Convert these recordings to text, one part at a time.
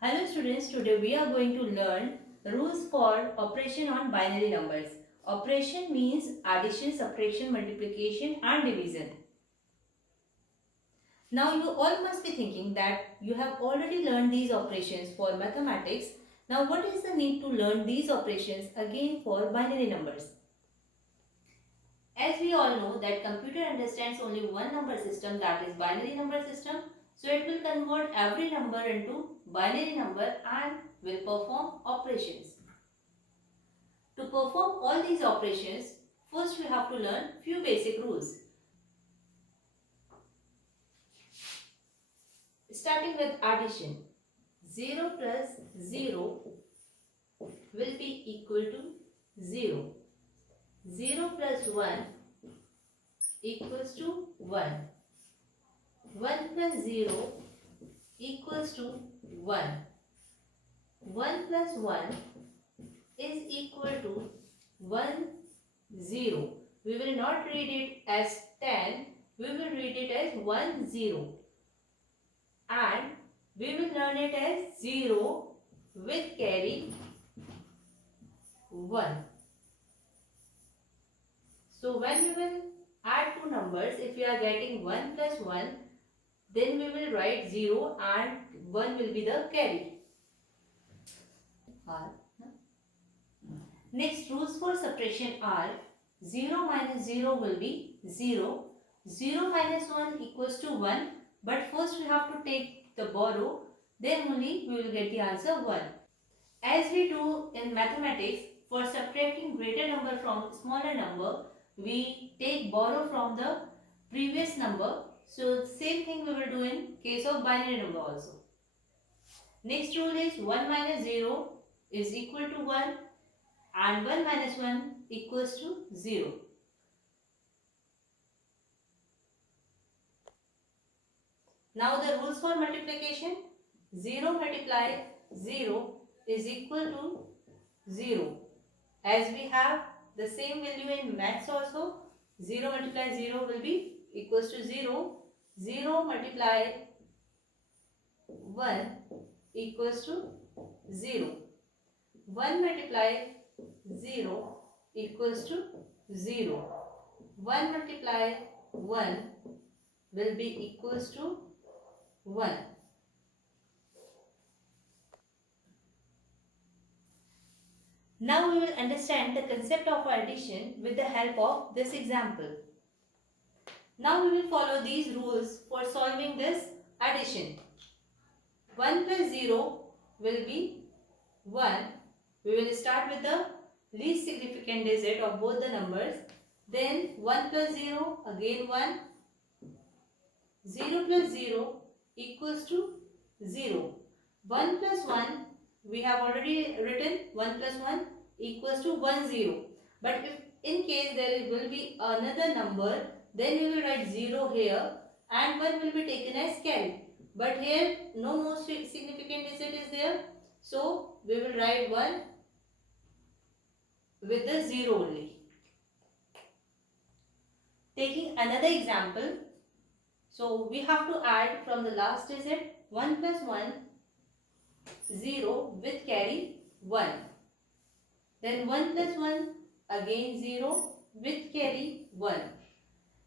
Hello students, today we are going to learn rules for operation on binary numbers. Operation means addition, subtraction, multiplication and division. Now you all must be thinking that you have already learned these operations for mathematics. Now what is the need to learn these operations again for binary numbers? As we all know that computer understands only one number system, that is binary number system. So it will convert every number into binary number and will perform operations. To perform all these operations, first we have to learn few basic rules. Starting with addition. 0 plus 0 will be equal to 0. 0 plus 1 equals to 1. 1 plus 0 equals to 1. 1 plus 1 is equal to 1, 0. We will not read it as 10, we will read it as 1, 0. And we will learn it as 0 with carry 1. So when we will add two numbers, if we are getting 1 plus 1, then we will write 0 and 1 will be the carry. Next, rules for subtraction are 0 minus 0 will be 0. 0 minus 1 equals to 1. But first we have to take the borrow. Then only we will get the answer 1. As we do in mathematics, for subtracting greater number from smaller number, we take borrow from the previous number. So same thing we will do in case of binary number also. Next rule is 1 minus 0 is equal to 1 and 1 minus 1 equals to 0. Now the rules for multiplication. 0 multiply 0 is equal to 0. As we have the same value in maths also, 0 multiply 0 will be equals to 0. 0 multiply 1 equals to 0. 1 multiply 0 equals to 0. 1 multiply 1 will be equals to 1. Now we will understand the concept of addition with the help of this example. Now we will follow these rules for solving this addition. 1 plus 0 will be 1. We will start with the least significant digit of both the numbers. Then 1 plus 0, again 1. 0 plus 0 equals to 0. 1 plus 1, we have already written 1 plus 1 equals to 1, 0. But if in case there will be another number, then we will write 0 here and 1 will be taken as carry. But here no more significant digit is there. So we will write 1 with the 0 only. Taking another example. So we have to add from the last digit 1 plus 1, 0 with carry 1. Then 1 plus 1, again 0 with carry 1.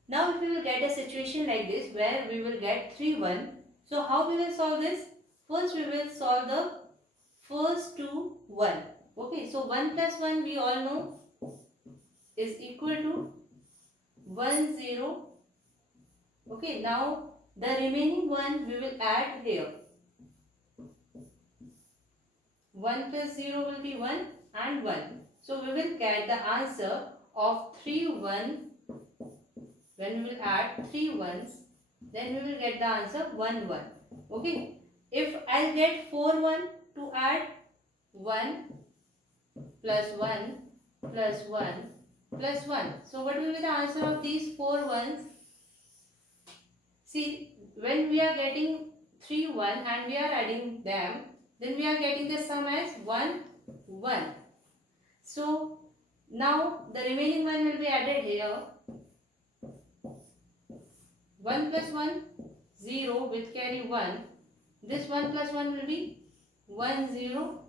Now if we will get a situation like this where we will get 3, 1. So how we will solve this? First we will solve the first two 1. Okay, so 1 plus 1 we all know is equal to 1, 0. Okay, now the remaining one we will add here. 1 plus 0 will be 1 and 1. So we will get the answer of 3, 1. When we will add 3 ones, then we will get the answer 1, 1. Okay. If I get 4, 1 to add 1 plus 1 plus 1 plus 1. So what will be the answer of these 4 ones? See, when we are getting 3, 1 and we are adding them, then we are getting the sum as 1, 1. So now the remaining one will be added here. 1 plus 1, 0 with carry 1. This 1 plus 1 will be 1 0.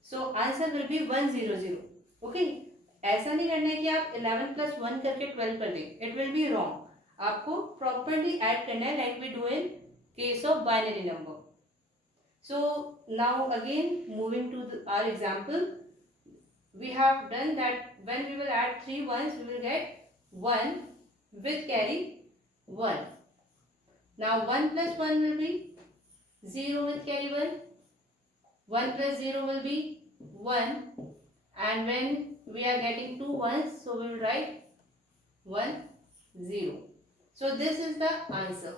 So answer will be 1 0 0. Okay. ऐसा नहीं करना है कि आप 11 plus 1 करके 12 कर दें. It will be wrong. आपको properly add करना है like we do in case of binary number. So now again moving to our example, we have done that when we will add 3 ones, we will get 1 with carry 1. Now 1 plus 1 will be 0 with carry 1. 1 plus 0 will be 1, and when we are getting 2 ones, so we will write 1 0. So this is the answer.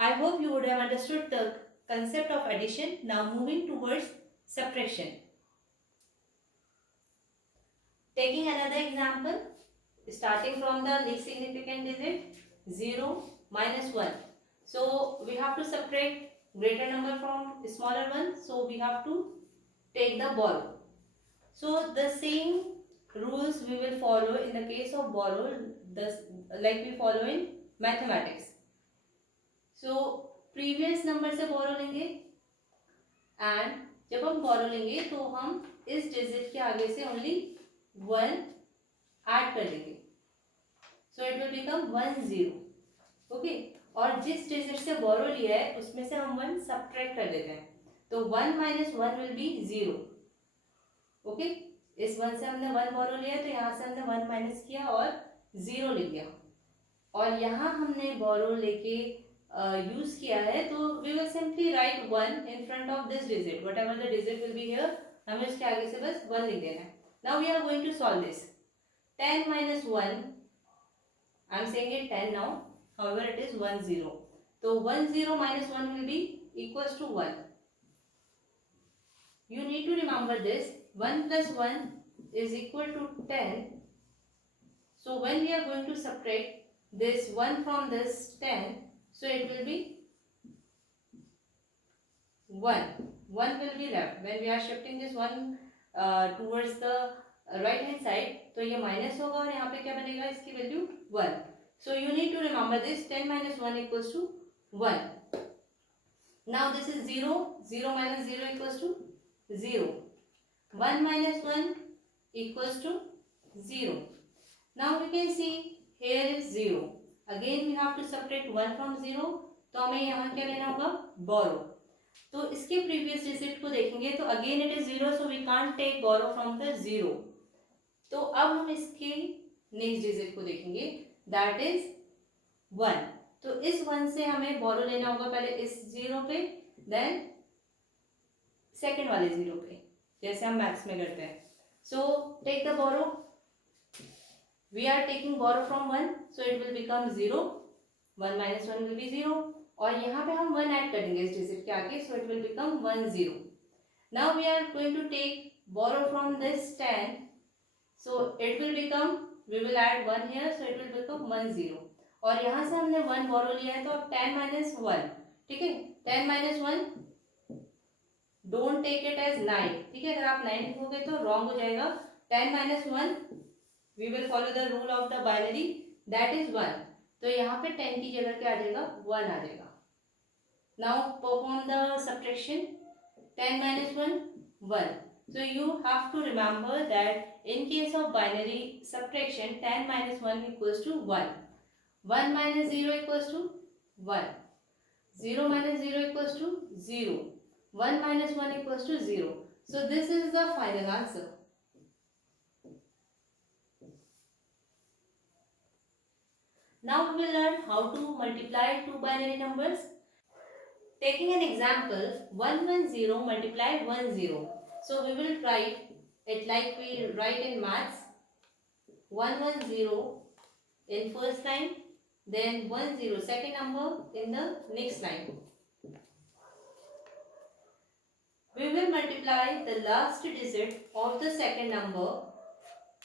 I hope you would have understood the concept of addition. Now moving towards subtraction. Taking another example, starting from the least significant digit 0 minus 1. So we have to subtract greater number from smaller one. So we have to take the borrow. So the same rules we will follow in the case of borrow, like we follow in mathematics. So previous number से borrow लेंगे, and जब हम borrow लेंगे तो हम इस digit के आगे से only 1 add कर देंगे. So it will become 1 0. Okay. और जिस डिजिट से बोरो लिया है उसमें से हम 1 सब्ट्रैक्ट कर देते हैं. तो 1 minus 1 will be 0. ओके. इस 1 से हमने 1 बोरो लिया तो यहाँ से हमने 1 माइनस किया और 0 लिख दिया. और यहाँ हमने बोरो लेके यूज किया है तो we will simply write 1 in front of this digit. Whatever the digit will be here, हमें इसके आगे से बस 1 लिख देना है. Now we are going to solve this. 10 minus 1, I am saying it 10 now. However, it is 1 0. So 1 0 minus 1 will be equals to 1. You need to remember this. 1 plus 1 is equal to 10. So when we are going to subtract this 1 from this 10, so it will be 1. 1 will be left. When we are shifting this 1 towards the right hand side, तो ये minus होगा और यहाँ पे क्या बनेगा, इसकी value 1. So you need to remember this. 10 minus 1 equals to 1. Now this is 0. 0 minus 0 equals to 0. 1 minus 1 equals to 0. Now we can see here is 0. Again we have to subtract 1 from 0. तो हमें यहाँ क्या लेना होगा, borrow. तो इसके previous digit को देखेंगे तो again it is 0, so we can't take borrow from the 0. तो अब हम इसके next digit को देखेंगे, that is 1. तो इस 1 से हमें बोरो लेना होगा पहले इस 0 पे, देन सेकेंड वाले 0 पे, जैसे हम मैथ्स में करते हैं. So take the borrow. We are taking borrow from 1, so it will become 0. 1 minus 1 will be 0. और यहाँ पे हम 1 ऐड कर देंगे इस डिजिट के आगे, so it will become 1 0. Now we are going to take borrow from this 10, so it will become, we will add 1 here, so it will become 1 0. और यहाँ से हमने 1 बोरो लिया है तो अब 10 minus 1, ठीक है. 10 minus 1, don't take it as 9, ठीक है. अगर आप 9 लिखोगे तो रॉन्ग हो जाएगा. 10 minus 1, we will follow the rule of the binary, that is 1. तो यहाँ पे 10 की जगह क्या आ जाएगा, 1 आ जाएगा. Now perform the subtraction. 10 minus 1, 1. So you have to remember that in case of binary subtraction, 10 minus 1 equals to 1. 1 minus 0 equals to 1. 0 minus 0 equals to 0. 1 minus 1 equals to 0. So this is the final answer. Now we will learn how to multiply two binary numbers. Taking an example, 110 multiply 10. So we will write it like we write in maths. 110 in first line, then 10 second number in the next line. We will multiply the last digit of the second number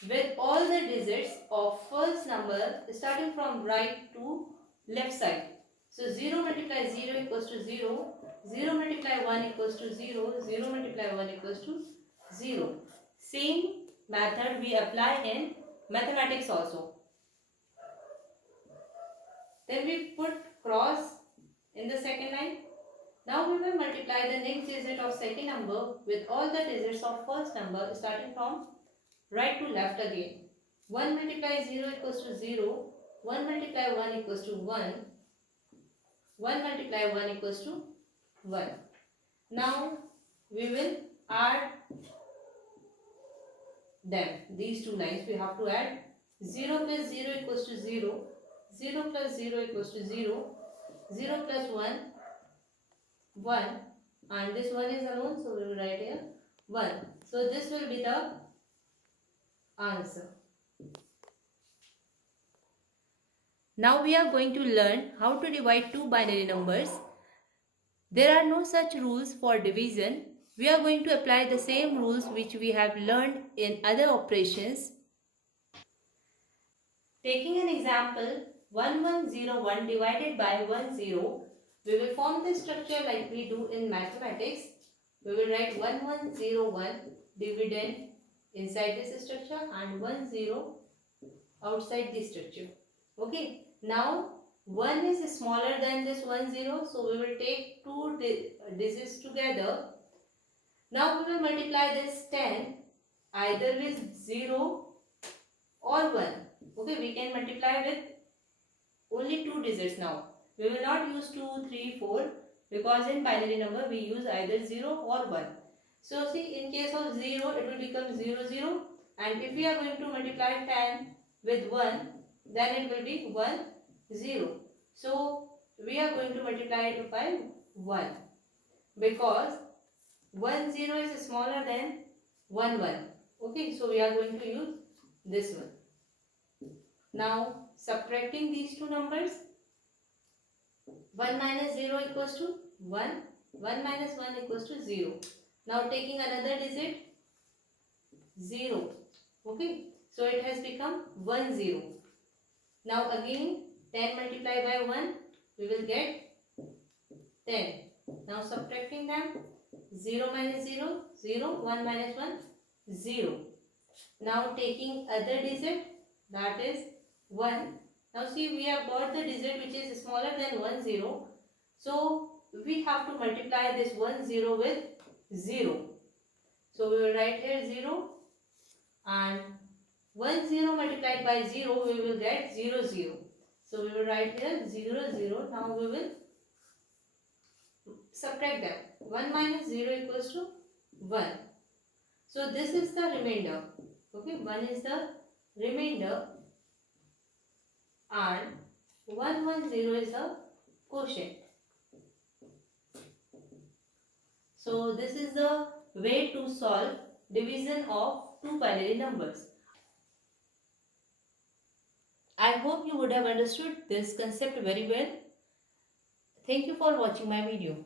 with all the digits of first number starting from right to left side. So 0 multiply 0 equals to 0, 0 multiply 1 equals to 0, 0 multiply 1 equals to 0. Same method we apply in mathematics also. Then we put cross in the second line. Now we will multiply the next digit of second number with all the digits of first number starting from right to left again. 1 multiply 0 equals to 0, 1 multiply 1 equals to 1, 1 multiply 1 equals to 1. Now we will add them. These two lines we have to add. 0 plus 0 equals to 0, 0 plus 0 equals to 0, 0 plus 1, 1, and this 1 is alone, so we will write here 1. So this will be the answer. Now we are going to learn how to divide two binary numbers. There are no such rules for division. We are going to apply the same rules which we have learned in other operations. Taking an example, 1101 divided by 10, we will form the structure like we do in mathematics. We will write 1101 dividend inside this structure and 10 outside this structure. Okay, now 1 is smaller than this 10, so we will take two digits together. Now we will multiply this 10 either with 0 or 1. Okay, we can multiply with only two digits now. We will not use 2, 3, 4 because in binary number we use either 0 or 1. So see, in case of 0 it will become 0, 0, and if we are going to multiply 10 with 1, then it will be 1, 0. So we are going to multiply it by 1 because 1, 0 is smaller than 1, 1. Okay, so we are going to use this one. Now subtracting these two numbers, 1 minus 0 equals to 1, 1 minus 1 equals to 0. Now taking another digit, 0. Okay, so it has become 1, 0. Now again 10 multiplied by 1, we will get 10. Now subtracting them, 0 minus 0, 0, 1 minus 1, 0. Now taking other digit, that is 1. Now see, we have got the digit which is smaller than 1, 0. So we have to multiply this 1, 0 with 0. So we will write here 0, and 1, 0 multiplied by 0 we will get 0, 0. So we will write here 0, 0. Now we will subtract them. 1 minus 0 equals to 1. So this is the remainder. Okay, 1 is the remainder and 110 is the quotient. So this is the way to solve division of two binary numbers. I hope you would have understood this concept very well. Thank you for watching my video.